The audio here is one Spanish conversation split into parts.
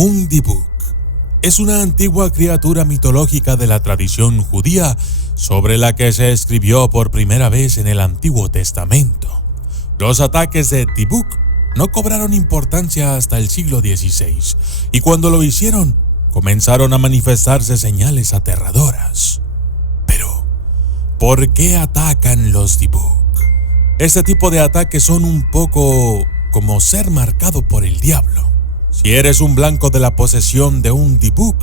Un dibuk es una antigua criatura mitológica de la tradición judía sobre la que se escribió por primera vez en el Antiguo Testamento. Los ataques de dibuk no cobraron importancia hasta el siglo XVI, y cuando lo hicieron, comenzaron a manifestarse señales aterradoras. Pero, ¿por qué atacan los dibuk? Este tipo de ataques son un poco como ser marcado por el diablo. Si eres un blanco de la posesión de un dibuk,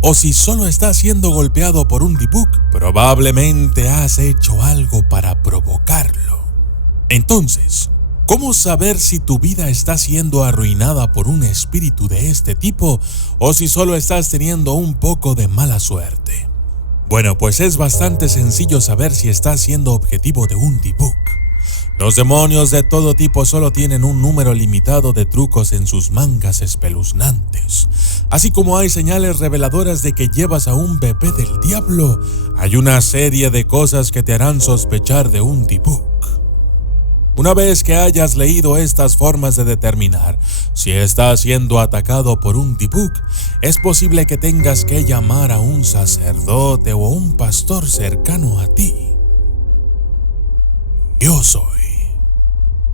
o si solo estás siendo golpeado por un dibuk, probablemente has hecho algo para provocarlo. Entonces, ¿cómo saber si tu vida está siendo arruinada por un espíritu de este tipo o si solo estás teniendo un poco de mala suerte? Bueno, pues es bastante sencillo saber si estás siendo objetivo de un dibuk. Los demonios de todo tipo solo tienen un número limitado de trucos en sus mangas espeluznantes. Así como hay señales reveladoras de que llevas a un bebé del diablo, hay una serie de cosas que te harán sospechar de un dibuk. Una vez que hayas leído estas formas de determinar si estás siendo atacado por un dibuk, es posible que tengas que llamar a un sacerdote o un pastor cercano a ti. Yo soy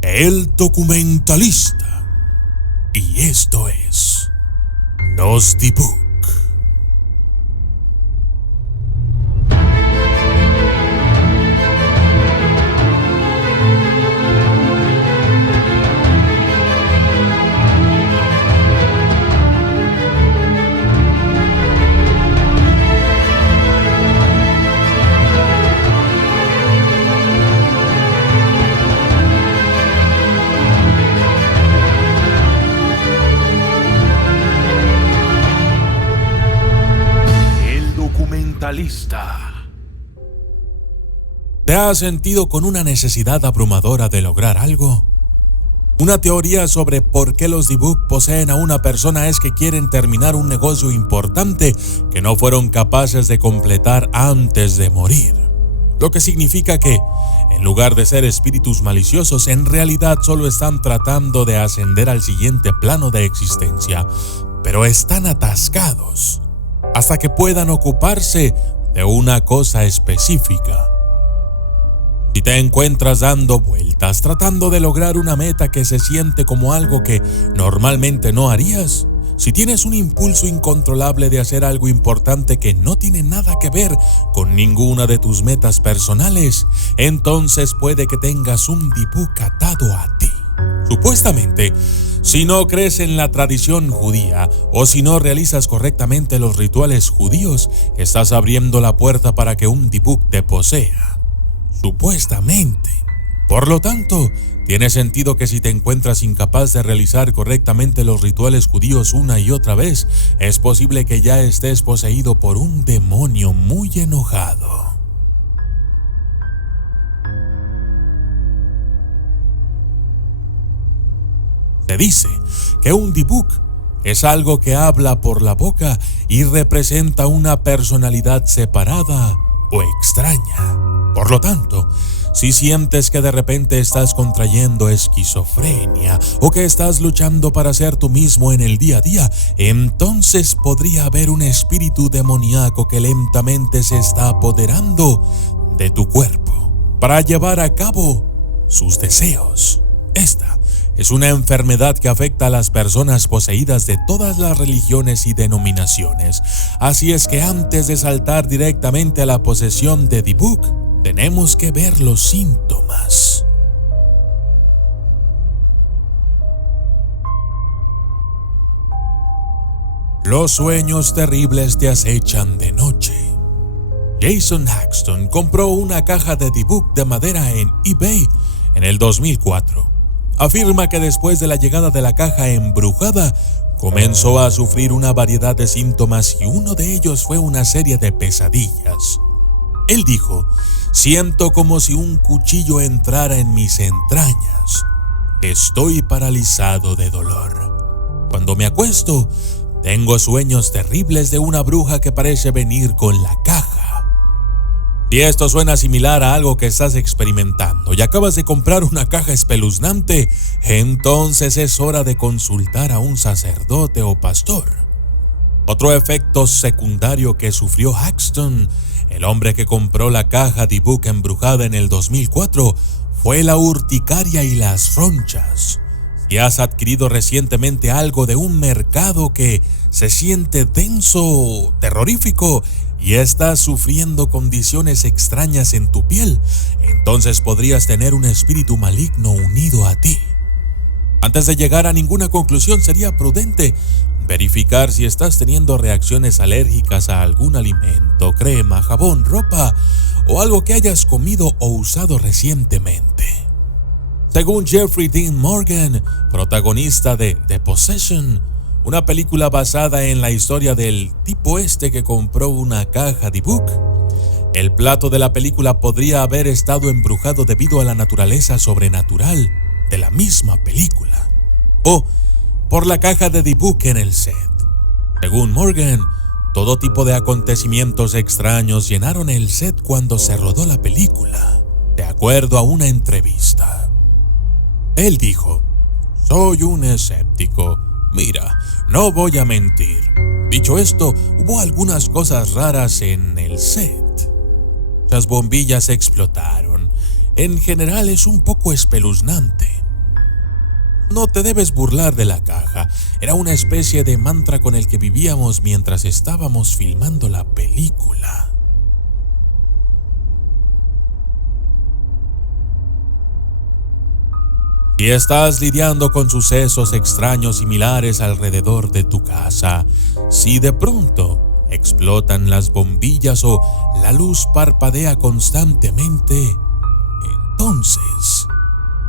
el documentalista y esto es Los Dibuk. ¿Te has sentido con una necesidad abrumadora de lograr algo? Una teoría sobre por qué los dibuk poseen a una persona es que quieren terminar un negocio importante que no fueron capaces de completar antes de morir. Lo que significa que, en lugar de ser espíritus maliciosos, en realidad solo están tratando de ascender al siguiente plano de existencia, pero están atascados hasta que puedan ocuparse de una cosa específica. Si te encuentras dando vueltas tratando de lograr una meta que se siente como algo que normalmente no harías, si tienes un impulso incontrolable de hacer algo importante que no tiene nada que ver con ninguna de tus metas personales, entonces puede que tengas un dibuk atado a ti. Supuestamente, si no crees en la tradición judía o si no realizas correctamente los rituales judíos, estás abriendo la puerta para que un dibuk te posea. Supuestamente. Por lo tanto, tiene sentido que si te encuentras incapaz de realizar correctamente los rituales judíos una y otra vez, es posible que ya estés poseído por un demonio muy enojado. Se dice que un dibuk es algo que habla por la boca y representa una personalidad separada o extraña. Por lo tanto, si sientes que de repente estás contrayendo esquizofrenia o que estás luchando para ser tú mismo en el día a día, entonces podría haber un espíritu demoníaco que lentamente se está apoderando de tu cuerpo para llevar a cabo sus deseos. Esta es una enfermedad que afecta a las personas poseídas de todas las religiones y denominaciones. Así es que antes de saltar directamente a la posesión de dibuk, tenemos que ver los síntomas. Los sueños terribles te acechan de noche. Jason Haxton compró una caja de dibuk de madera en eBay en el 2004. Afirma que después de la llegada de la caja embrujada, comenzó a sufrir una variedad de síntomas y uno de ellos fue una serie de pesadillas. Él dijo: siento como si un cuchillo entrara en mis entrañas. Estoy paralizado de dolor. Cuando me acuesto, tengo sueños terribles de una bruja que parece venir con la caja. Si esto suena similar a algo que estás experimentando y acabas de comprar una caja espeluznante, entonces es hora de consultar a un sacerdote o pastor. Otro efecto secundario que sufrió Haxton, el hombre que compró la caja de Book embrujada en el 2004, fue la urticaria y las ronchas. Si has adquirido recientemente algo de un mercado que se siente denso, terrorífico, y estás sufriendo condiciones extrañas en tu piel, entonces podrías tener un espíritu maligno unido a ti. Antes de llegar a ninguna conclusión, sería prudente verificar si estás teniendo reacciones alérgicas a algún alimento, crema, jabón, ropa o algo que hayas comido o usado recientemente. Según Jeffrey Dean Morgan, protagonista de The Possession, una película basada en la historia del tipo que compró una caja de Book, el plato de la película podría haber estado embrujado debido a la naturaleza sobrenatural de la misma película, o por la caja de The Book en el set. Según Morgan, todo tipo de acontecimientos extraños llenaron el set cuando se rodó la película, de acuerdo a una entrevista. Él dijo: "Soy un escéptico. Mira, no voy a mentir. Dicho esto, hubo algunas cosas raras en el set. Muchas bombillas explotaron. En general es un poco espeluznante. No te debes burlar de la caja. Era una especie de mantra con el que vivíamos mientras estábamos filmando la película". Si estás lidiando con sucesos extraños similares alrededor de tu casa, si de pronto explotan las bombillas o la luz parpadea constantemente, entonces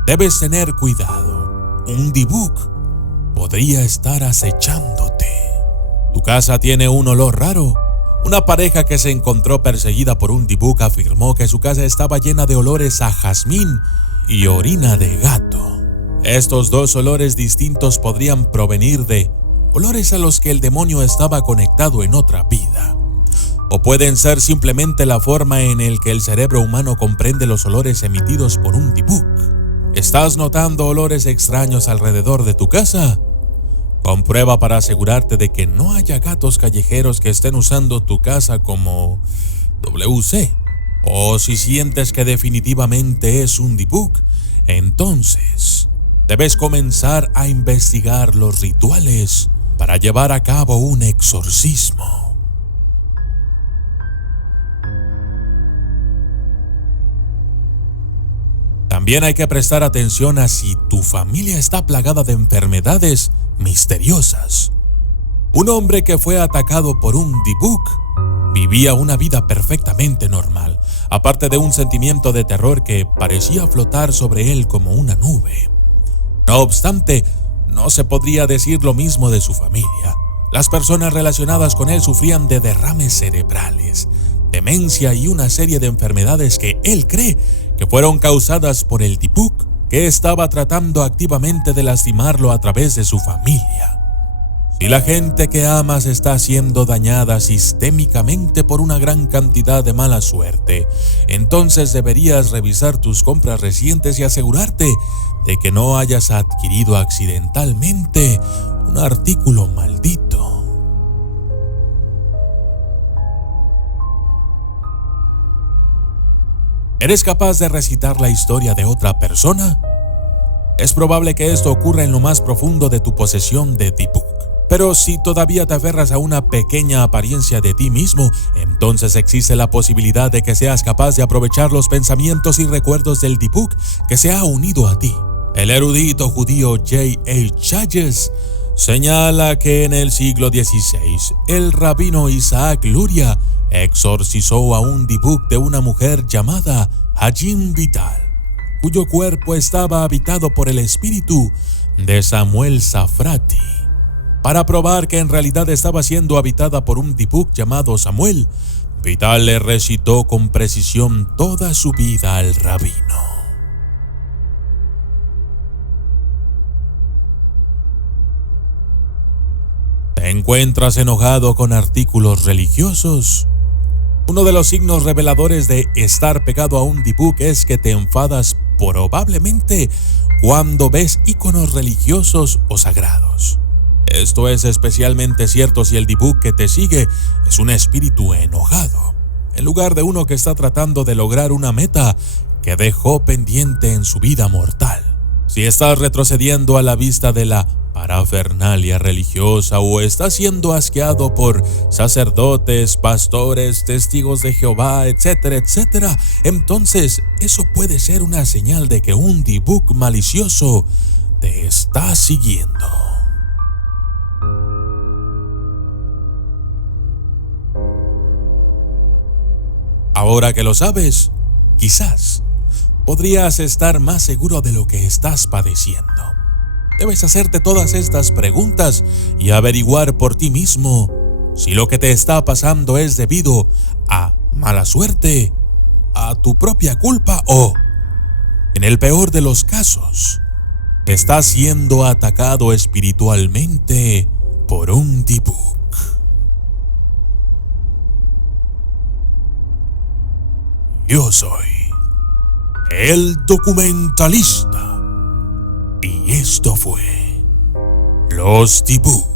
debes tener cuidado. Un D-Book podría estar acechándote. Tu casa tiene un olor raro. Una pareja que se encontró perseguida por un D-Book afirmó que su casa estaba llena de olores a jazmín y orina de gato. Estos dos olores distintos podrían provenir de olores a los que el demonio estaba conectado en otra vida, o pueden ser simplemente la forma en la que el cerebro humano comprende los olores emitidos por un D-Book. ¿Estás notando olores extraños alrededor de tu casa? Comprueba para asegurarte de que no haya gatos callejeros que estén usando tu casa como WC. O si sientes que definitivamente es un D-Book, entonces debes comenzar a investigar los rituales para llevar a cabo un exorcismo. También hay que prestar atención a si tu familia está plagada de enfermedades misteriosas. Un hombre que fue atacado por un D-Book vivía una vida perfectamente normal, aparte de un sentimiento de terror que parecía flotar sobre él como una nube. No obstante, no se podría decir lo mismo de su familia. Las personas relacionadas con él sufrían de derrames cerebrales, demencia y una serie de enfermedades que él cree que fueron causadas por el D-Book, que estaba tratando activamente de lastimarlo a través de su familia. Si la gente que amas está siendo dañada sistémicamente por una gran cantidad de mala suerte, entonces deberías revisar tus compras recientes y asegurarte de que no hayas adquirido accidentalmente un artículo maldito. ¿Eres capaz de recitar la historia de otra persona? Es probable que esto ocurra en lo más profundo de tu posesión de D-Book. Pero si todavía te aferras a una pequeña apariencia de ti mismo, entonces existe la posibilidad de que seas capaz de aprovechar los pensamientos y recuerdos del D-Book que se ha unido a ti. El erudito judío J.H. Hayes señala que en el siglo XVI, el rabino Isaac Luria exorcizó a un D-Book de una mujer llamada Hajim Vital, cuyo cuerpo estaba habitado por el espíritu de Samuel Safrati. Para probar que en realidad estaba siendo habitada por un D-Book llamado Samuel, Vital le recitó con precisión toda su vida al rabino. ¿Te encuentras enojado con artículos religiosos? Uno de los signos reveladores de estar pegado a un D-Book es que te enfadas probablemente cuando ves íconos religiosos o sagrados. Esto es especialmente cierto si el Dibuk que te sigue es un espíritu enojado, en lugar de uno que está tratando de lograr una meta que dejó pendiente en su vida mortal. Si estás retrocediendo a la vista de la parafernalia religiosa o estás siendo asqueado por sacerdotes, pastores, testigos de Jehová, etcétera, etcétera, entonces eso puede ser una señal de que un Dibuk malicioso te está siguiendo. Ahora que lo sabes, quizás podrías estar más seguro de lo que estás padeciendo. Debes hacerte todas estas preguntas y averiguar por ti mismo si lo que te está pasando es debido a mala suerte, a tu propia culpa o, en el peor de los casos, estás siendo atacado espiritualmente por un Dibuk. Yo soy el documentalista y esto fue Los Dibuk.